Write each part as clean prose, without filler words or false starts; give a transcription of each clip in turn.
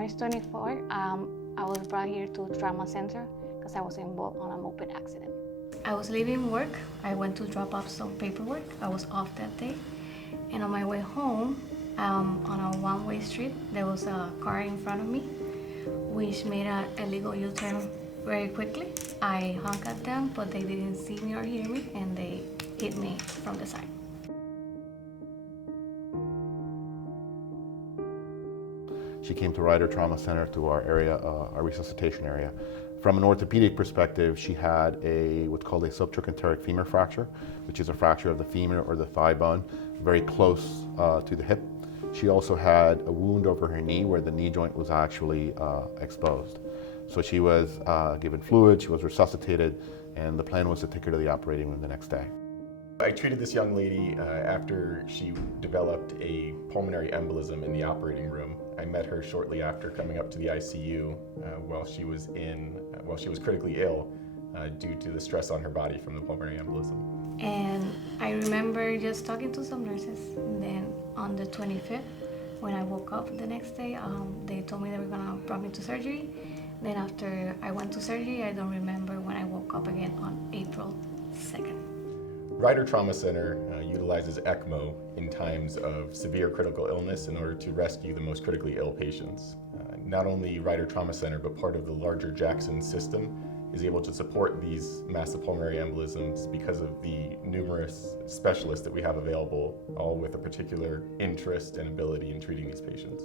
March 24, I was brought here to Trauma Center because I was involved on a moped accident. I was leaving work. I went to drop off some paperwork. I was off that day. And on my way home, on a one-way street, there was a car in front of me, which made an illegal U-turn very quickly. I honked at them, but they didn't see me or hear me, and they hit me from the side. She came to Ryder Trauma Center, to our area, our resuscitation area. From an orthopedic perspective, she had what's called a subtrochanteric femur fracture, which is a fracture of the femur or the thigh bone, very close to the hip. She also had a wound over her knee where the knee joint was actually exposed. So she was given fluid, she was resuscitated, and the plan was to take her to the operating room the next day. I treated this young lady after she developed a pulmonary embolism in the operating room. I met her shortly after coming up to the ICU while she was critically ill due to the stress on her body from the pulmonary embolism. And I remember just talking to some nurses. And then on the 25th, when I woke up the next day, they told me they were gonna bring me to surgery. Then after I went to surgery, I don't remember when I woke up again on April 2nd. Ryder Trauma Center utilizes ECMO in times of severe critical illness in order to rescue the most critically ill patients. Not only Ryder Trauma Center, but part of the larger Jackson system is able to support these massive pulmonary embolisms because of the numerous specialists that we have available, all with a particular interest and ability in treating these patients.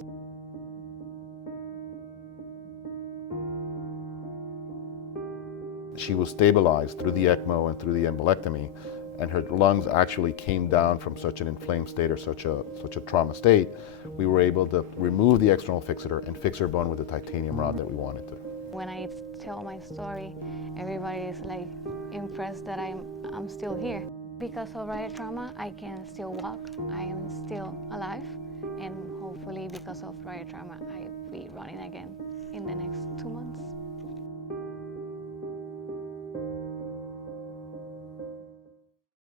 She was stabilized through the ECMO and through the embolectomy, and her lungs actually came down from such an inflamed state or such a trauma state. We were able to remove the external fixator and fix her bone with the titanium rod that we wanted to. When I tell my story, everybody is like impressed that I'm still here. Because of Ryder Trauma, I can still walk, I am still alive, and hopefully because of Ryder Trauma, I'll be running again